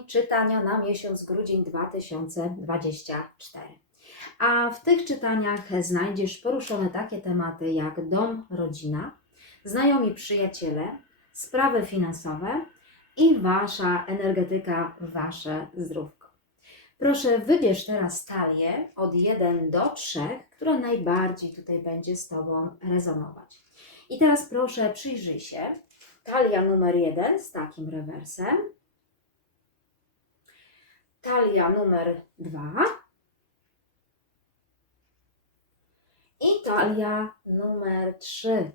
czytania na miesiąc grudzień 2024. A w tych czytaniach znajdziesz poruszone takie tematy jak dom, rodzina, znajomi przyjaciele, sprawy finansowe i Wasza energetyka, Wasze zdrówko. Proszę, wybierz teraz talię od 1 do 3, która najbardziej tutaj będzie z Tobą rezonować. I teraz proszę, przyjrzyj się. Talia numer 1 z takim rewersem. Talia numer 2. I talia numer 3.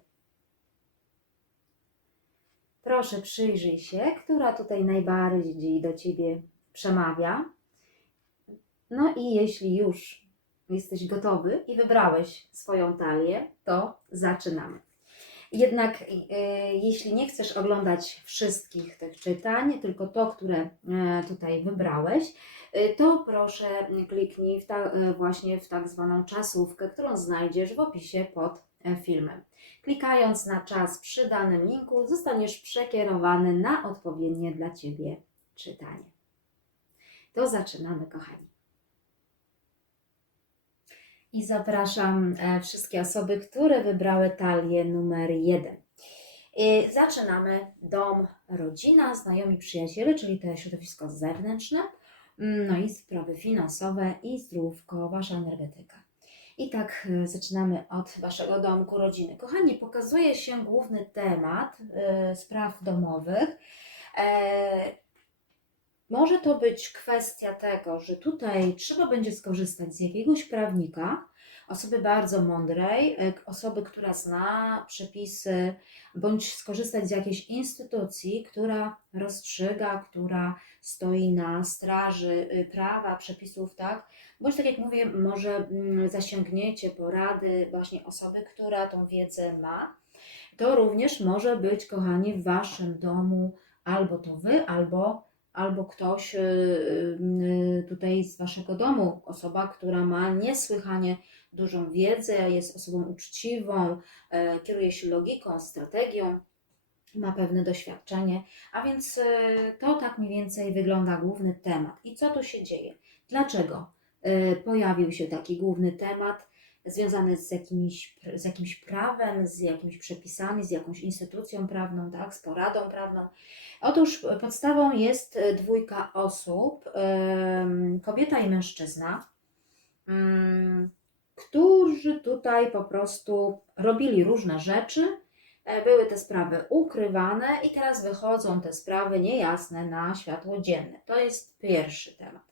Proszę, przyjrzyj się, która tutaj najbardziej do Ciebie przemawia. No i jeśli już jesteś gotowy i wybrałeś swoją talię, to zaczynamy. Jednak e, jeśli nie chcesz oglądać wszystkich tych czytań, tylko to, które e, tutaj wybrałeś, e, to proszę kliknij w ta, e, właśnie w tak zwaną czasówkę, którą znajdziesz w opisie pod e, filmem. Klikając na czas przy danym linku, zostaniesz przekierowany na odpowiednie dla Ciebie czytanie. To zaczynamy, kochani. I zapraszam e, wszystkie osoby, które wybrały talię numer jeden. E, Zaczynamy dom, rodzina, znajomi, przyjaciele, czyli to środowisko zewnętrzne, mm, no i sprawy finansowe i zdrówko, wasza energetyka. I tak e, zaczynamy od waszego domku, rodziny. Kochani, pokazuje się główny temat spraw domowych. Może to być kwestia tego, że tutaj trzeba będzie skorzystać z jakiegoś prawnika, osoby bardzo mądrej, e, osoby, która zna przepisy, bądź skorzystać z jakiejś instytucji, która rozstrzyga, która stoi na straży y, prawa, przepisów, tak? Bądź tak jak mówię, może mm, zasięgniecie porady właśnie osoby, która tą wiedzę ma. To również może być, kochani, w waszym domu albo to wy, albo albo ktoś y, y, tutaj z waszego domu, osoba, która ma niesłychanie dużą wiedzę, jest osobą uczciwą, e, kieruje się logiką, strategią, ma pewne doświadczenie, a więc e, to tak mniej więcej wygląda główny temat. I co tu się dzieje? Dlaczego e, pojawił się taki główny temat związany z jakimś, z jakimś prawem, z jakimiś przepisami, z jakąś instytucją prawną, tak, z poradą prawną? Otóż podstawą jest e, dwójka osób, kobieta i mężczyzna, mm, którzy tutaj po prostu robili różne rzeczy. E, Były te sprawy ukrywane i teraz wychodzą te sprawy niejasne na światło dzienne. To jest pierwszy temat.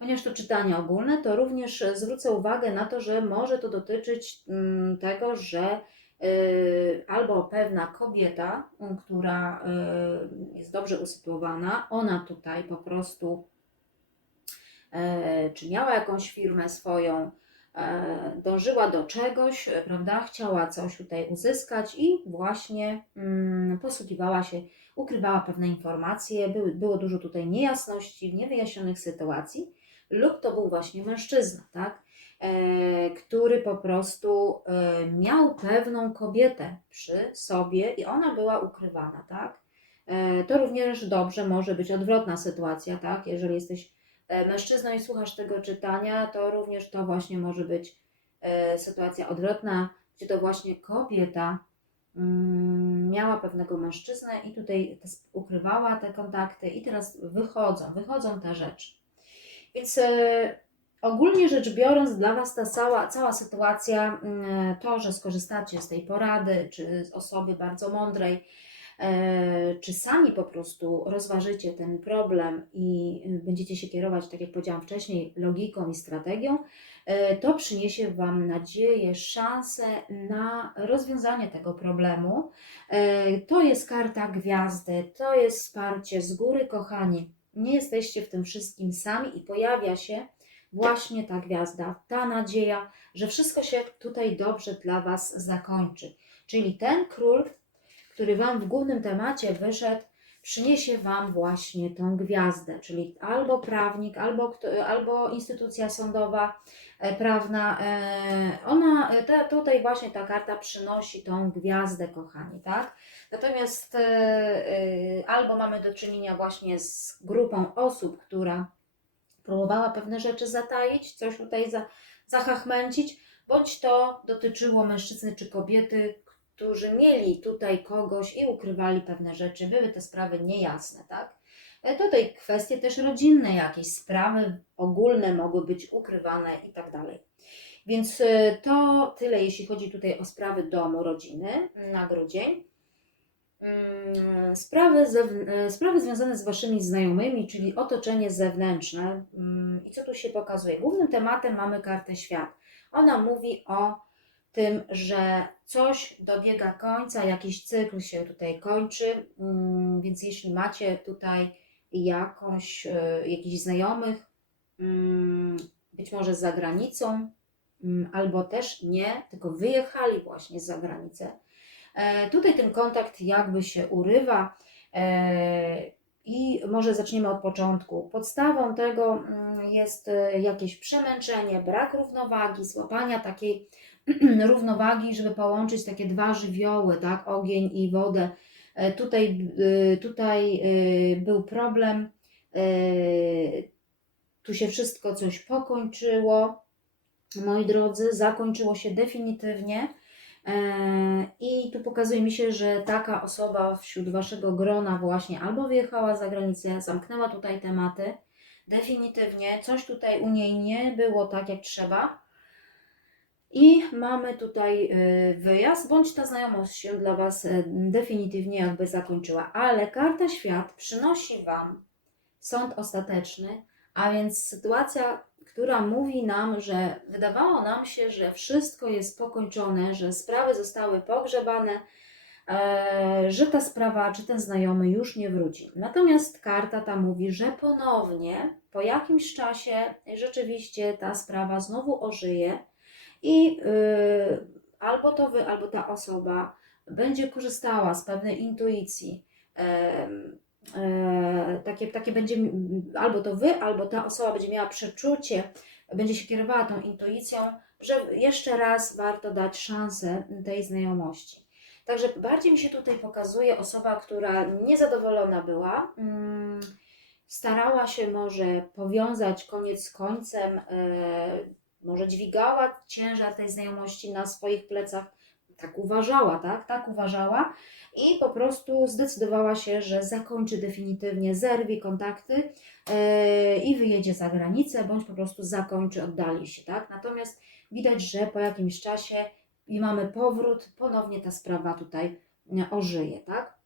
Ponieważ to czytanie ogólne, to również e, zwrócę uwagę na to, że może to dotyczyć mm, tego, że y, albo pewna kobieta, która y, jest dobrze usytuowana, ona tutaj po prostu e, czy miała jakąś firmę swoją, e, dążyła do czegoś, e, prawda? Chciała coś tutaj uzyskać i właśnie mm, posługiwała się, ukrywała pewne informacje, było dużo tutaj niejasności, niewyjaśnionych sytuacji, lub to był właśnie mężczyzna, tak? E, który po prostu e, miał pewną kobietę przy sobie i ona była ukrywana, tak? E, to również dobrze może być odwrotna sytuacja, tak? Jeżeli jesteś mężczyzną i słuchasz tego czytania, to również to właśnie może być sytuacja odwrotna, gdzie to właśnie kobieta mm, miała pewnego mężczyznę i tutaj ukrywała te kontakty i teraz wychodzą, wychodzą te rzeczy. Więc e, ogólnie rzecz biorąc, dla Was ta cała, cała sytuacja, mm, to, że skorzystacie z tej porady, czy z osoby bardzo mądrej, e, czy sami po prostu rozważycie ten problem i y, będziecie się kierować, tak jak powiedziałam wcześniej, logiką i strategią, e, to przyniesie Wam nadzieję, szansę na rozwiązanie tego problemu. To jest karta gwiazdy, to jest wsparcie z góry, kochani. Nie jesteście w tym wszystkim sami i pojawia się właśnie ta gwiazda, ta nadzieja, że wszystko się tutaj dobrze dla Was zakończy. Czyli ten król, który Wam w głównym temacie wyszedł, przyniesie Wam właśnie tą gwiazdę, czyli albo prawnik, albo, albo instytucja sądowa, e, prawna. e, Ona, e, te, tutaj właśnie ta karta przynosi tą gwiazdę, kochani, tak? Natomiast albo mamy do czynienia właśnie z grupą osób, która próbowała pewne rzeczy zataić, coś tutaj za, zachachmęcić, bądź to dotyczyło mężczyzny czy kobiety, którzy mieli tutaj kogoś i ukrywali pewne rzeczy, były te sprawy niejasne, tak? E, Tutaj kwestie też rodzinne, jakieś sprawy ogólne mogły być ukrywane i tak dalej. Więc e, to tyle, jeśli chodzi tutaj o sprawy domu, rodziny na grudzień. Mm, Sprawy, e, sprawy związane z Waszymi znajomymi, czyli otoczenie zewnętrzne. Mm, I co tu się pokazuje? Głównym tematem mamy kartę świat. Ona mówi o tym, że coś dobiega końca, jakiś cykl się tutaj kończy, mm, więc jeśli macie tutaj jakąś, e, jakichś znajomych, mm, być może za granicą, mm, albo też nie, tylko wyjechali właśnie za granicę, e, tutaj ten kontakt jakby się urywa e, i może zaczniemy od początku. Podstawą tego jest jakieś przemęczenie, brak równowagi, złapania takiej równowagi, żeby połączyć takie dwa żywioły, tak, ogień i wodę. E, Tutaj, e, tutaj e, był problem, tu się wszystko coś pokończyło, moi drodzy, zakończyło się definitywnie. I tu pokazuje mi się, że taka osoba wśród waszego grona właśnie albo wyjechała za granicę, zamknęła tutaj tematy, definitywnie coś tutaj u niej nie było tak jak trzeba. I mamy tutaj y, wyjazd, bądź ta znajomość się dla Was y, definitywnie jakby zakończyła. Ale karta świat przynosi Wam sąd ostateczny, a więc sytuacja, która mówi nam, że wydawało nam się, że wszystko jest pokończone, że sprawy zostały pogrzebane, e, że ta sprawa czy ten znajomy już nie wróci. Natomiast karta ta mówi, że ponownie po jakimś czasie rzeczywiście ta sprawa znowu ożyje i y, albo to wy, albo ta osoba będzie korzystała z pewnej intuicji. e, takie, takie będzie albo to wy, albo ta osoba będzie miała przeczucie, będzie się kierowała tą intuicją, że jeszcze raz warto dać szansę tej znajomości. Także bardziej mi się tutaj pokazuje osoba, która niezadowolona była, mm, starała się może powiązać koniec z końcem, e, może dźwigała ciężar tej znajomości na swoich plecach, tak uważała, tak? Tak uważała i po prostu zdecydowała się, że zakończy definitywnie, zerwie kontakty e, i wyjedzie za granicę, bądź po prostu zakończy, oddali się, tak? Natomiast widać, że po jakimś czasie i mamy powrót, ponownie ta sprawa tutaj e, ożyje, tak?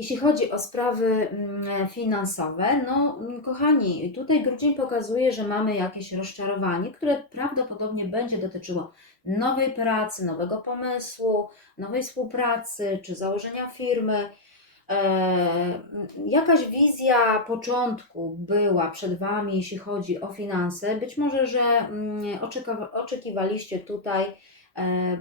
Jeśli chodzi o sprawy mm, finansowe, no mm, kochani, tutaj grudzień pokazuje, że mamy jakieś rozczarowanie, które prawdopodobnie będzie dotyczyło nowej pracy, nowego pomysłu, nowej współpracy czy założenia firmy. E, jakaś wizja początku była przed Wami, jeśli chodzi o finanse. Być może, że mm, oczekiwaliście tutaj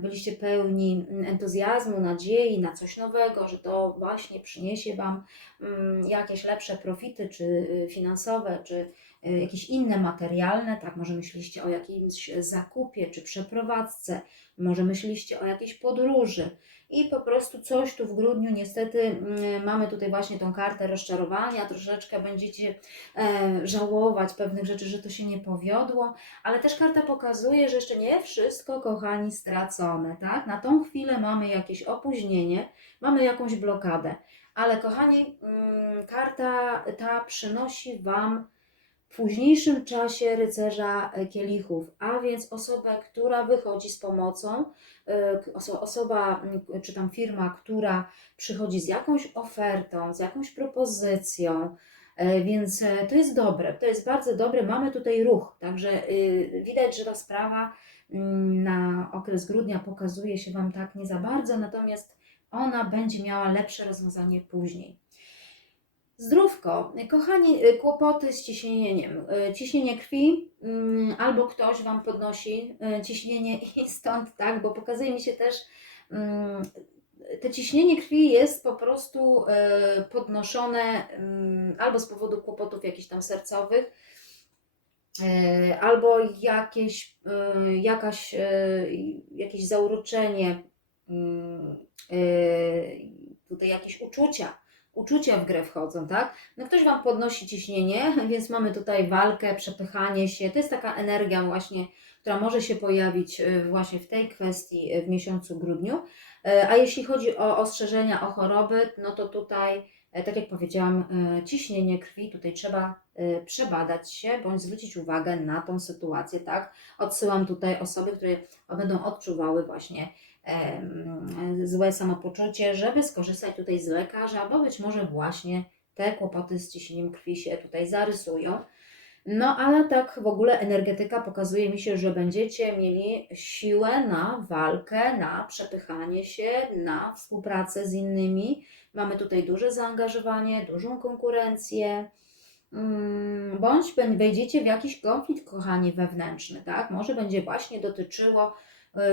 byliście pełni entuzjazmu, nadziei na coś nowego, że to właśnie przyniesie Wam mm, jakieś lepsze profity, czy y, finansowe, czy y, jakieś inne materialne, tak, może myśliście o jakimś zakupie, czy przeprowadzce, może myśliście o jakiejś podróży i po prostu coś tu w grudniu niestety mm, mamy tutaj właśnie tą kartę rozczarowania, troszeczkę będziecie e, żałować pewnych rzeczy, że to się nie powiodło, ale też karta pokazuje, że jeszcze nie wszystko, kochani, stracone, tak? Na tą chwilę mamy jakieś opóźnienie, mamy jakąś blokadę, ale kochani, mm, karta ta przynosi Wam w późniejszym czasie rycerza e, kielichów, a więc osobę, która wychodzi z pomocą, e, oso- osoba czy tam firma, która przychodzi z jakąś ofertą, z jakąś propozycją, e, więc to jest dobre, to jest bardzo dobre. Mamy tutaj ruch, także y, widać, że ta sprawa na okres grudnia pokazuje się Wam tak nie za bardzo, natomiast ona będzie miała lepsze rozwiązanie później. Zdrówko. Kochani, y, kłopoty z ciśnieniem. Y, Ciśnienie krwi, mm, albo ktoś Wam podnosi y, ciśnienie i stąd, tak, bo pokazuje mi się też mm, te ciśnienie krwi jest po prostu podnoszone mm, albo z powodu kłopotów jakichś tam sercowych, albo jakieś, jakaś, jakieś zauroczenie, tutaj jakieś uczucia, uczucia w grę wchodzą, tak? No ktoś Wam podnosi ciśnienie, więc mamy tutaj walkę, przepychanie się. To jest taka energia właśnie, która może się pojawić e, właśnie w tej kwestii e, w miesiącu grudniu. E, A jeśli chodzi o ostrzeżenia, o choroby, no to tutaj, tak jak powiedziałam, ciśnienie krwi, tutaj trzeba przebadać się, bądź zwrócić uwagę na tą sytuację, tak? Odsyłam tutaj osoby, które będą odczuwały właśnie złe samopoczucie, żeby skorzystać tutaj z lekarza, bo być może właśnie te kłopoty z ciśnieniem krwi się tutaj zarysują. No, ale tak w ogóle energetyka pokazuje mi się, że będziecie mieli siłę na walkę, na przepychanie się, na współpracę z innymi. Mamy tutaj duże zaangażowanie, dużą konkurencję. Mm, Bądź wejdziecie w jakiś konflikt, kochani, wewnętrzny, tak? Może będzie właśnie dotyczyło,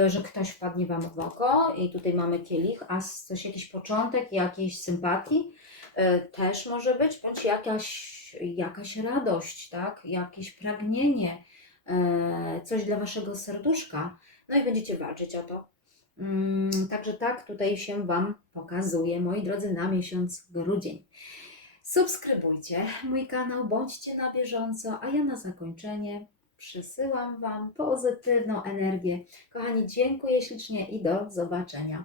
że ktoś wpadnie Wam w oko i tutaj mamy kielich, a coś, jakiś początek jakiejś sympatii y, też może być, bądź jakaś, jakaś radość, tak? Jakieś pragnienie, e, coś dla Waszego serduszka. No i będziecie walczyć o to. Mm, Także tak tutaj się Wam pokazuje, moi drodzy, na miesiąc grudzień. Subskrybujcie mój kanał, bądźcie na bieżąco, a ja na zakończenie przysyłam Wam pozytywną energię. Kochani, dziękuję ślicznie i do zobaczenia.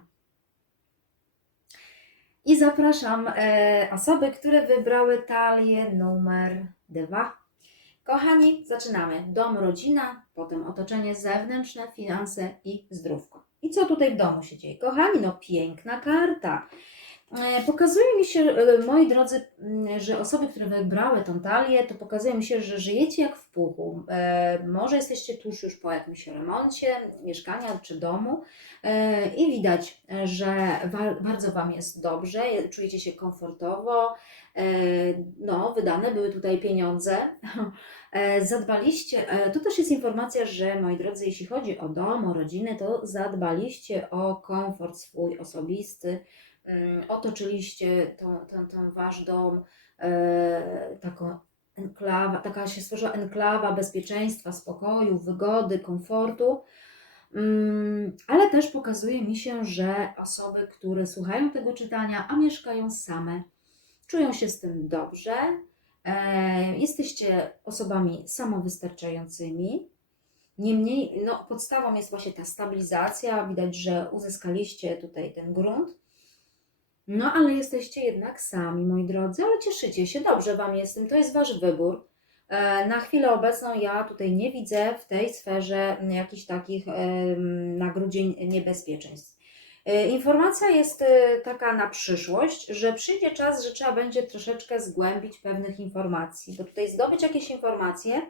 I zapraszam e, osoby, które wybrały talię numer dwa. Kochani, zaczynamy. Dom, rodzina, potem otoczenie zewnętrzne, finanse i zdrówko. I co tutaj w domu się dzieje? Kochani, no piękna karta. E, Pokazuje mi się, e, moi drodzy, że osoby, które wybrały tą talię, to pokazuje mi się, że żyjecie jak w puchu. E, Może jesteście tuż już po jakimś remoncie mieszkania czy domu i widać, że bardzo Wam jest dobrze, czujecie się komfortowo. No, wydane były tutaj pieniądze. Zadbaliście, to też jest informacja, że moi drodzy, jeśli chodzi o dom, o rodzinę, to zadbaliście o komfort swój osobisty, otoczyliście tą, ten, ten wasz dom e, taką enklawa, taka się stworzyła enklawa bezpieczeństwa, spokoju, wygody, komfortu. Ale też pokazuje mi się, że osoby, które słuchają tego czytania, a mieszkają same, czują się z tym dobrze. E, Jesteście osobami samowystarczającymi. Niemniej, no, podstawą jest właśnie ta stabilizacja. Widać, że uzyskaliście tutaj ten grunt. No, ale jesteście jednak sami, moi drodzy, ale cieszycie się, dobrze Wam jest tym, to jest Wasz wybór. E, Na chwilę obecną ja tutaj nie widzę w tej sferze jakichś takich em, na grudzień niebezpieczeństw. E, Informacja jest e, taka na przyszłość, że przyjdzie czas, że trzeba będzie troszeczkę zgłębić pewnych informacji, bo tutaj zdobyć jakieś informacje,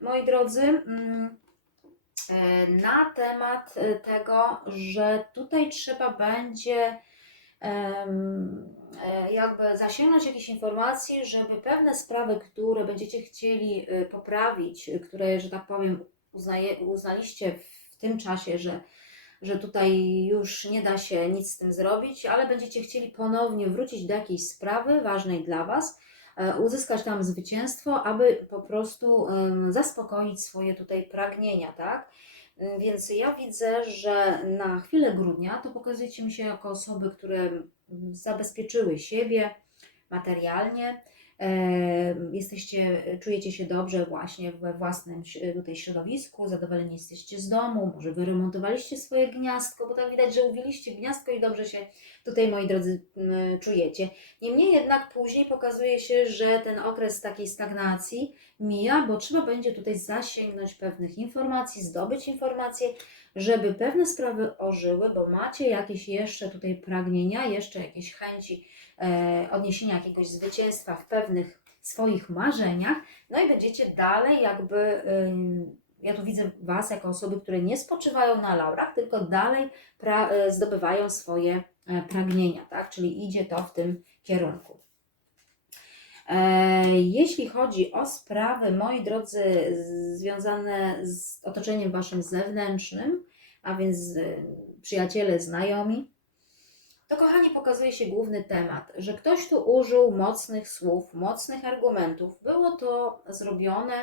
moi drodzy, mm, na temat tego, że tutaj trzeba będzie jakby zasięgnąć jakichś informacji, żeby pewne sprawy, które będziecie chcieli e, poprawić, e, które, że tak powiem, uznaje, uznaliście w tym czasie, że, że tutaj już nie da się nic z tym zrobić, ale będziecie chcieli ponownie wrócić do jakiejś sprawy ważnej dla Was, e, uzyskać tam zwycięstwo, aby po prostu zaspokoić swoje tutaj pragnienia, tak? Mm, Więc ja widzę, że na chwilę grudnia to pokazujecie mi się jako osoby, które mm, zabezpieczyły siebie materialnie. Jesteście, czujecie się dobrze właśnie we własnym tutaj środowisku, zadowoleni jesteście z domu, może wyremontowaliście swoje gniazdko, bo tak widać, że uwiliście gniazdko i dobrze się tutaj, moi drodzy, czujecie. Niemniej jednak później pokazuje się, że ten okres takiej stagnacji mija, bo trzeba będzie tutaj zasięgnąć pewnych informacji, zdobyć informacje, żeby pewne sprawy ożyły, bo macie jakieś jeszcze tutaj pragnienia, jeszcze jakieś chęci odniesienia jakiegoś zwycięstwa w pewnych swoich marzeniach, no i będziecie dalej jakby, ja tu widzę Was jako osoby, które nie spoczywają na laurach, tylko dalej e, zdobywają swoje e, pragnienia, tak? Czyli idzie to w tym kierunku. E, Jeśli chodzi o sprawy, moi drodzy, związane z otoczeniem Waszym zewnętrznym, a więc e, przyjaciele, znajomi, to kochani pokazuje się główny temat, że ktoś tu użył mocnych słów, mocnych argumentów. Było to zrobione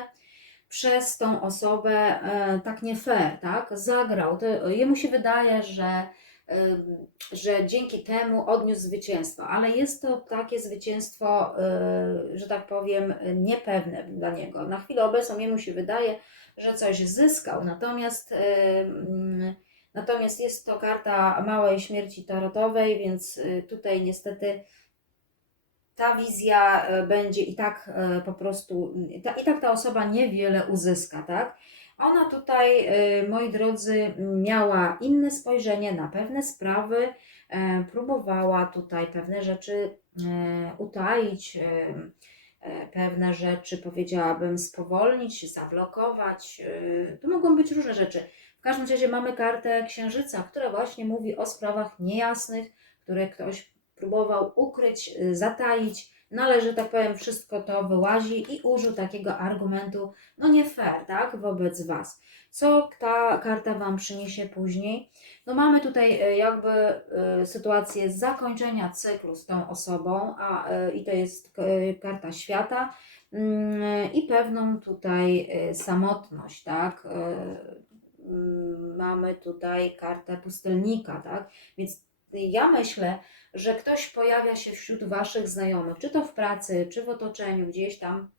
przez tą osobę e, tak nie fair, tak? Zagrał. To, jemu się wydaje, że, ym, że dzięki temu odniósł zwycięstwo, ale jest to takie zwycięstwo, że tak powiem, niepewne dla niego. Na chwilę obecną jemu się wydaje, że coś zyskał, natomiast, ym, natomiast jest to karta małej śmierci tarotowej, więc y, tutaj niestety ta wizja e, będzie i tak e, po prostu, ta- i tak ta osoba niewiele uzyska, tak? Ona tutaj, moi drodzy, miała inne spojrzenie na pewne sprawy, e, próbowała tutaj pewne rzeczy e, utaić, e, pewne rzeczy, powiedziałabym, spowolnić, zablokować. To mogą być różne rzeczy. W każdym razie mamy kartę księżyca, która właśnie mówi o sprawach niejasnych, które ktoś próbował ukryć, y, zataić, no ale że tak powiem, wszystko to wyłazi i użył takiego argumentu, no nie fair, tak, wobec Was. Co ta karta Wam przyniesie później? No mamy tutaj y, jakby y, sytuację zakończenia cyklu z tą osobą, a i to jest karta świata mm, i pewną tutaj samotność, tak. Mamy tutaj kartę pustelnika, tak, więc ja myślę, że ktoś pojawia się wśród Waszych znajomych, czy to w pracy, czy w otoczeniu, gdzieś tam,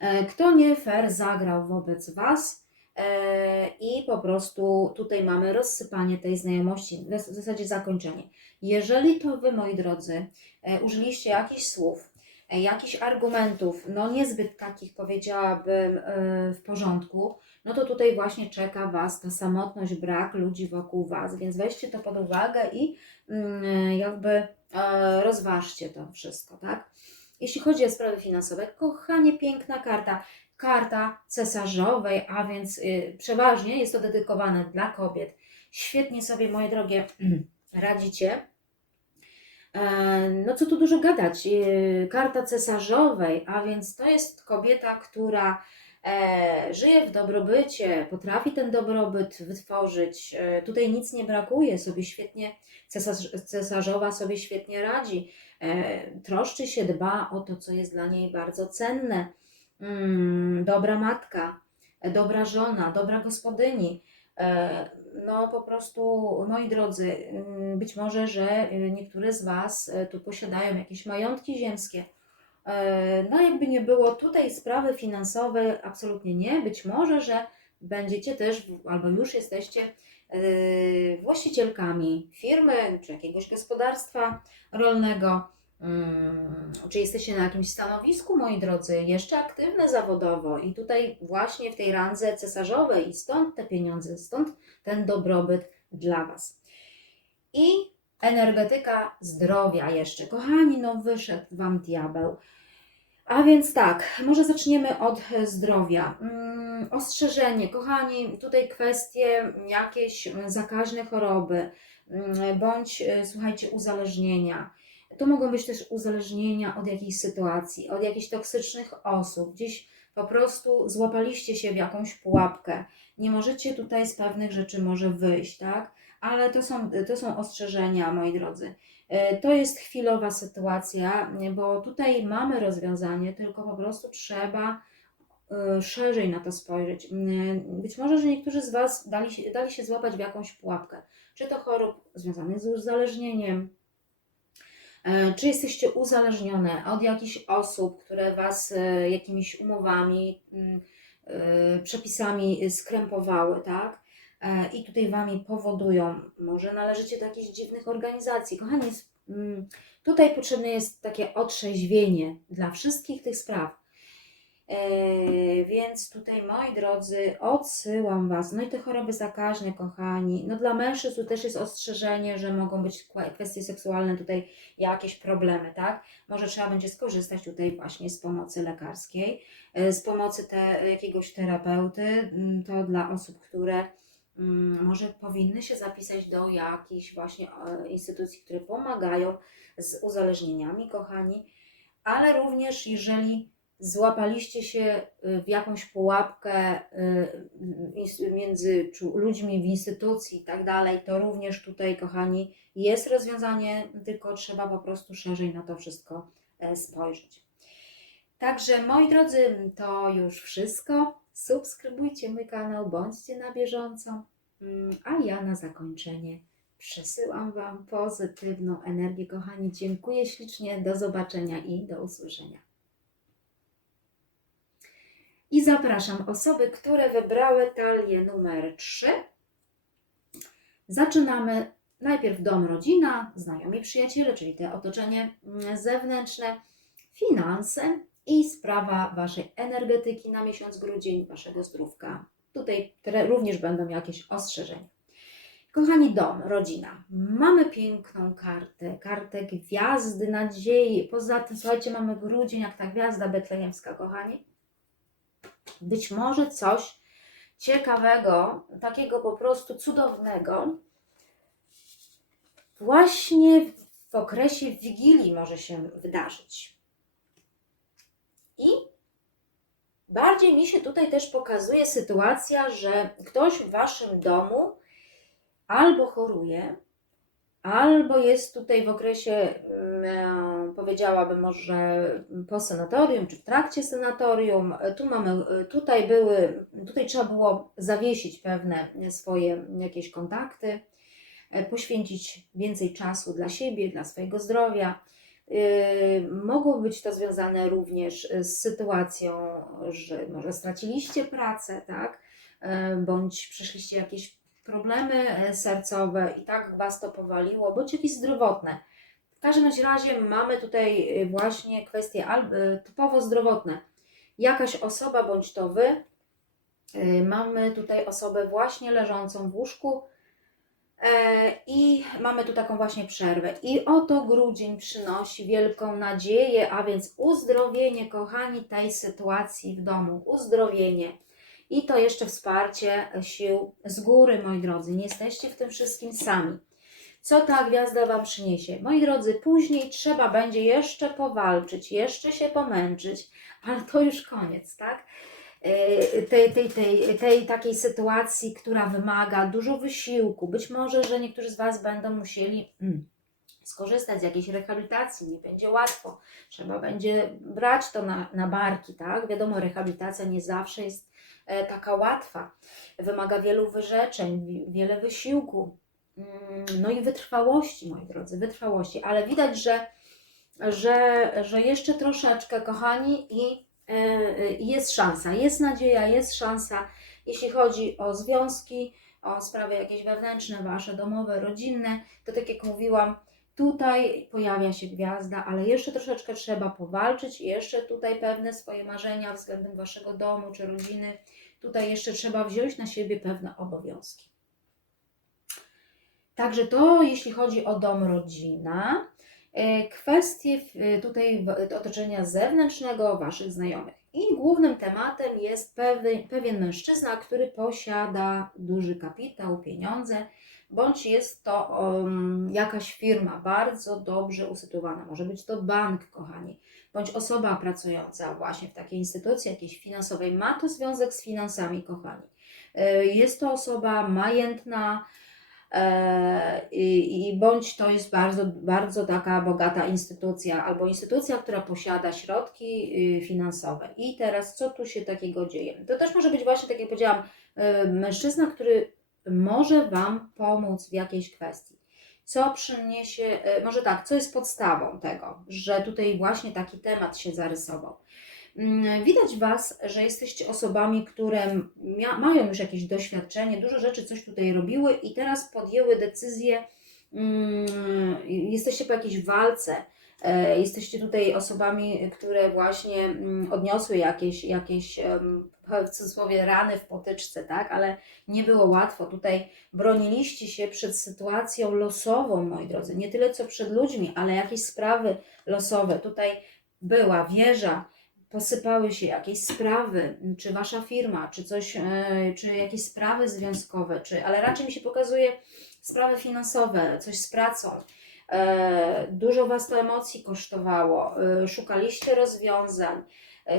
e, kto nie fair zagrał wobec Was e, i po prostu tutaj mamy rozsypanie tej znajomości, w zas- w zasadzie zakończenie. Jeżeli to Wy, moi drodzy, e, użyliście jakichś słów, jakichś argumentów, no niezbyt takich powiedziałabym e, w porządku, no to tutaj właśnie czeka Was ta samotność, brak ludzi wokół Was, więc weźcie to pod uwagę i mm, jakby e, rozważcie to wszystko, tak? Jeśli chodzi o sprawy finansowe, kochanie, piękna karta. Karta cesarzowej, a więc y, przeważnie jest to dedykowane dla kobiet. Świetnie sobie, moje drogie, radzicie. E, No co tu dużo gadać? y, Karta cesarzowej, a więc to jest kobieta, która e, żyje w dobrobycie, potrafi ten dobrobyt wytworzyć. E, Tutaj nic nie brakuje, sobie świetnie, cesarz, cesarzowa sobie świetnie radzi. E, troszczy się, dba o to, co jest dla niej bardzo cenne. Mm, dobra matka, e, dobra żona, dobra gospodyni. No po prostu, moi drodzy, mm, być może, że y, niektóre z Was e, tu posiadają jakieś majątki ziemskie. E, No jakby nie było tutaj sprawy finansowe, absolutnie nie. Być może, że będziecie też, albo już jesteście e, właścicielkami firmy czy jakiegoś gospodarstwa rolnego. Mm, Czy jesteście na jakimś stanowisku, moi drodzy, jeszcze aktywne zawodowo i tutaj właśnie w tej randze cesarzowej i stąd te pieniądze, stąd ten dobrobyt dla Was. I energetyka zdrowia jeszcze. Kochani, no wyszedł Wam diabeł. A więc tak, może zaczniemy od zdrowia. Mm, ostrzeżenie, kochani, tutaj kwestie jakieś mm, zakaźne choroby, mm, bądź e, słuchajcie, uzależnienia. To mogą być też uzależnienia od jakiejś sytuacji, od jakichś toksycznych osób. Gdzieś po prostu złapaliście się w jakąś pułapkę. Nie możecie tutaj z pewnych rzeczy może wyjść, tak? Ale to są, to są ostrzeżenia, moi drodzy. E, To jest chwilowa sytuacja, nie, bo tutaj mamy rozwiązanie, tylko po prostu trzeba e, szerzej na to spojrzeć. Być może, że niektórzy z Was dali się, dali się złapać w jakąś pułapkę, czy to chorób związanych z uzależnieniem, e, czy jesteście uzależnione od jakichś osób, które Was e, jakimiś umowami, mm, e, przepisami skrępowały, tak? E, i tutaj Wami powodują, może należycie do jakichś dziwnych organizacji. Kochani, mm, tutaj potrzebne jest takie otrzeźwienie dla wszystkich tych spraw. E, więc tutaj, moi drodzy, odsyłam Was. No i te choroby zakaźne, kochani. No dla mężczyzn też jest ostrzeżenie, że mogą być kwestie seksualne, tutaj jakieś problemy, tak? Może trzeba będzie skorzystać tutaj właśnie z pomocy lekarskiej, e, z pomocy te, jakiegoś terapeuty. Mm, To dla osób, które mm, może powinny się zapisać do jakichś właśnie e, instytucji, które pomagają z uzależnieniami, kochani, ale również jeżeli złapaliście się y, w jakąś pułapkę y, ins- między ludźmi w instytucji i tak dalej, to również tutaj, kochani, jest rozwiązanie, tylko trzeba po prostu szerzej na to wszystko e, spojrzeć. Także moi drodzy, to już wszystko. Subskrybujcie mój kanał, bądźcie na bieżąco. Mm, A ja na zakończenie przesyłam Wam pozytywną energię, kochani. Dziękuję ślicznie, do zobaczenia i do usłyszenia. I zapraszam osoby, które wybrały talię numer 3. Zaczynamy najpierw dom, rodzina, znajomi, przyjaciele, czyli te otoczenie mm, zewnętrzne, finanse i sprawa Waszej energetyki na miesiąc grudzień, Waszego zdrówka. Tutaj również będą jakieś ostrzeżenia. Kochani, dom, rodzina. Mamy piękną kartę, kartę gwiazdy, nadziei. Poza tym, słuchajcie, mamy grudzień, jak ta gwiazda betlejemska, kochani. Być może coś ciekawego, takiego po prostu cudownego, właśnie w okresie Wigilii może się wydarzyć. I bardziej mi się tutaj też pokazuje sytuacja, że ktoś w waszym domu albo choruje, albo jest tutaj w okresie, e, powiedziałabym może po senatorium, czy w trakcie senatorium. E, Tu mamy, e, tutaj były, tutaj trzeba było zawiesić pewne swoje jakieś kontakty, e, poświęcić więcej czasu dla siebie, dla swojego zdrowia. Yy, Mogło być to związane również z sytuacją, że może straciliście pracę, tak? Yy, Bądź przeszliście jakieś problemy e, sercowe i tak Was to powaliło, bądź jakieś zdrowotne. W każdym razie mamy tutaj y, właśnie kwestie albo typowo zdrowotne. Jakaś osoba, bądź to Wy, mamy tutaj osobę właśnie leżącą w łóżku, E, I mamy tu taką właśnie przerwę. I oto grudzień przynosi wielką nadzieję, a więc uzdrowienie, kochani, tej sytuacji w domu. Uzdrowienie. I to jeszcze wsparcie sił z góry, moi drodzy. Nie jesteście w tym wszystkim sami. Co ta gwiazda Wam przyniesie? Moi drodzy, później trzeba będzie jeszcze powalczyć, jeszcze się pomęczyć, ale to już koniec, tak? e, tej, tej, tej, tej takiej sytuacji, która wymaga dużo wysiłku. Być może, że niektórzy z Was będą musieli mm, skorzystać z jakiejś rehabilitacji, nie będzie łatwo. Trzeba będzie brać to na, na barki, tak? Wiadomo, rehabilitacja nie zawsze jest taka łatwa. Wymaga wielu wyrzeczeń, wi- wiele wysiłku. Mm, No i wytrwałości, moi drodzy, wytrwałości. Ale widać, że, że, że jeszcze troszeczkę, kochani, i e, jest szansa, jest nadzieja, jest szansa, jeśli chodzi o związki, o sprawy jakieś wewnętrzne, wasze domowe, rodzinne, to tak jak mówiłam, tutaj pojawia się gwiazda, ale jeszcze troszeczkę trzeba powalczyć, jeszcze tutaj pewne swoje marzenia względem waszego domu czy rodziny, tutaj jeszcze trzeba wziąć na siebie pewne obowiązki. Także to jeśli chodzi o dom, rodzina. E, Kwestie w- tutaj otoczenia zewnętrznego Waszych znajomych. I głównym tematem jest pewien, pewien mężczyzna, który posiada duży kapitał, pieniądze, bądź jest to um, jakaś firma bardzo dobrze usytuowana. Może być to bank, kochani, bądź osoba pracująca właśnie w takiej instytucji jakiejś finansowej. Ma to związek z finansami, kochani. E, Jest to osoba majętna, E, i, bądź to jest bardzo, bardzo taka bogata instytucja, albo instytucja, która posiada środki y, finansowe. I teraz co tu się takiego dzieje? To też może być właśnie, tak jak powiedziałam, y, mężczyzna, który może Wam pomóc w jakiejś kwestii. Co przyniesie, y, może tak, co jest podstawą tego, że tutaj właśnie taki temat się zarysował. Mm, Widać Was, że jesteście osobami, które mają już jakieś doświadczenie, dużo rzeczy coś tutaj robiły i teraz podjęły decyzję. mm, Jesteście po jakiejś walce, e, jesteście tutaj osobami, które właśnie mm, odniosły jakieś, jakieś w cudzysłowie rany w potyczce, tak? Ale nie było łatwo. Tutaj broniliście się przed sytuacją losową, moi drodzy. Nie tyle co przed ludźmi, ale jakieś sprawy losowe. Tutaj była wieża, posypały się jakieś sprawy, czy wasza firma, czy coś, e, czy jakieś sprawy związkowe, czy, ale raczej mi się pokazuje sprawy finansowe, coś z pracą. E, Dużo was to emocji kosztowało, e, szukaliście rozwiązań,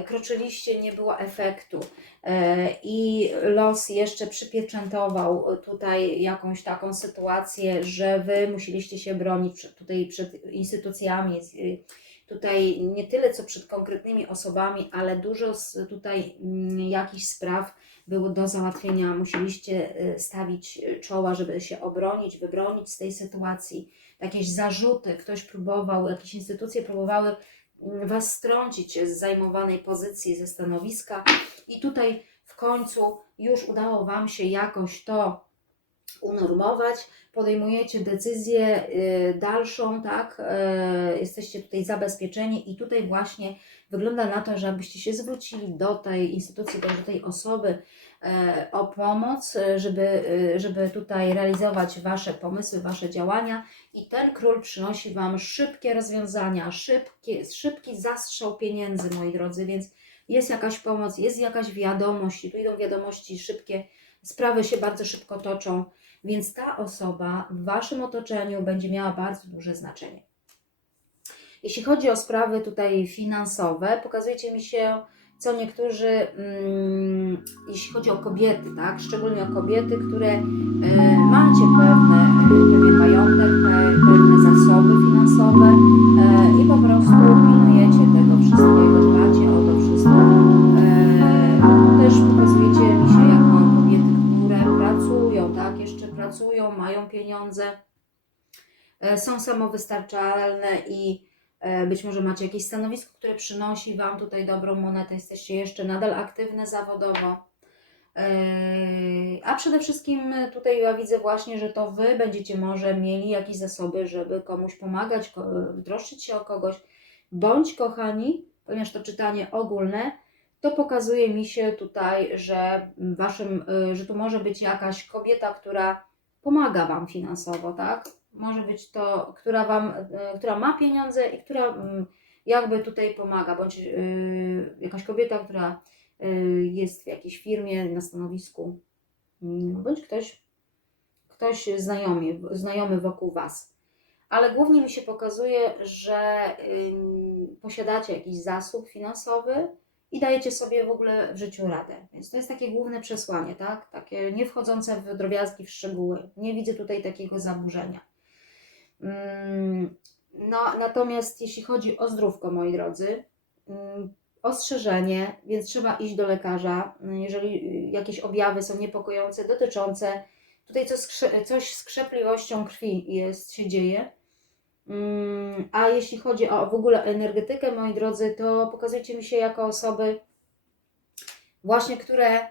kroczyliście, nie było efektu e, i los jeszcze przypieczętował tutaj jakąś taką sytuację, że wy musieliście się bronić tutaj przed instytucjami, y, tutaj nie tyle co przed konkretnymi osobami, ale dużo z tutaj mm, jakichś spraw było do załatwienia, musieliście y, stawić czoła, żeby się obronić, wybronić z tej sytuacji. Jakieś zarzuty, ktoś próbował, jakieś instytucje próbowały Was strącić z zajmowanej pozycji, ze stanowiska. I tutaj w końcu już udało Wam się jakoś to unormować, podejmujecie decyzję y, dalszą, tak, y, jesteście tutaj zabezpieczeni i tutaj właśnie wygląda na to, że abyście się zwrócili do tej instytucji, do tej osoby o pomoc, e, żeby, e, żeby tutaj realizować Wasze pomysły, Wasze działania. I ten król przynosi Wam szybkie rozwiązania, szybkie, szybki zastrzał pieniędzy, moi drodzy, więc jest jakaś pomoc, jest jakaś wiadomość, i tu idą wiadomości szybkie, sprawy się bardzo szybko toczą, więc ta osoba w Waszym otoczeniu będzie miała bardzo duże znaczenie. Jeśli chodzi o sprawy tutaj finansowe, pokazujecie mi się, co niektórzy, mm, jeśli chodzi o kobiety, tak, szczególnie o kobiety, które e, macie pewne, e, pewien majątek, pe, pewne zasoby finansowe e, i po prostu pilnujecie tego wszystkiego, dbacie o to wszystko. Też pokazujecie mi się jako kobiety, które pracują, tak, jeszcze pracują, mają pieniądze, są samowystarczalne i Być może macie jakieś stanowisko, które przynosi Wam tutaj dobrą monetę, jesteście jeszcze nadal aktywne zawodowo. E, A przede wszystkim tutaj ja widzę właśnie, że to Wy będziecie może mieli jakieś zasoby, żeby komuś pomagać, troszczyć się o kogoś. Bądź kochani, ponieważ to czytanie ogólne, to pokazuje mi się tutaj, że waszym, y, że tu może być jakaś kobieta, która pomaga Wam finansowo, tak? Może być to, która Wam, y, która ma pieniądze i która mm, jakby tutaj pomaga, bądź y, jakaś kobieta, która y, jest w jakiejś firmie na stanowisku, mm, bądź ktoś, ktoś znajomy, znajomy wokół Was. Ale głównie mi się pokazuje, że posiadacie jakiś zasób finansowy i dajecie sobie w ogóle w życiu radę. Więc to jest takie główne przesłanie, tak? Takie nie wchodzące w drobiazgi, w szczegóły. Nie widzę tutaj takiego zaburzenia. Ym, No, natomiast jeśli chodzi o zdrówko, moi drodzy, ym, ostrzeżenie, więc trzeba iść do lekarza, y, jeżeli y, jakieś objawy są niepokojące, dotyczące tutaj coś, coś z krzepliwością krwi jest, się dzieje. Mm, A jeśli chodzi o w ogóle energetykę, moi drodzy, to pokazujecie mi się jako osoby właśnie, które mm,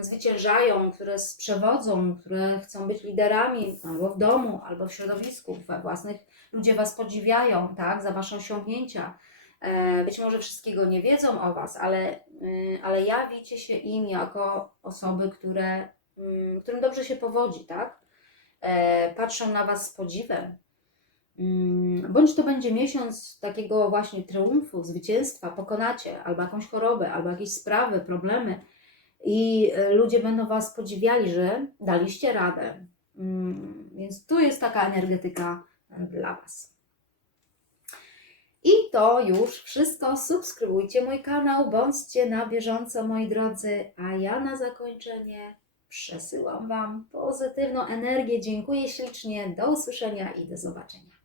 zwyciężają, które przewodzą, które chcą być liderami albo w domu, albo w środowisku, we własnych, ludzie Was podziwiają, tak, za Wasze osiągnięcia. E, Być może wszystkiego nie wiedzą o Was, ale, y, ale jawicie się im jako osoby, które, mm, którym dobrze się powodzi, tak? E, Patrzą na Was z podziwem. Mm, Bądź to będzie miesiąc takiego właśnie triumfu, zwycięstwa, pokonacie albo jakąś chorobę, albo jakieś sprawy, problemy i e, ludzie będą Was podziwiali, że daliście radę. Mm, Więc tu jest taka energetyka e, dla Was. I to już wszystko. Subskrybujcie mój kanał, bądźcie na bieżąco, moi drodzy. A ja na zakończenie przesyłam Wam pozytywną energię. Dziękuję ślicznie. Do usłyszenia i do zobaczenia.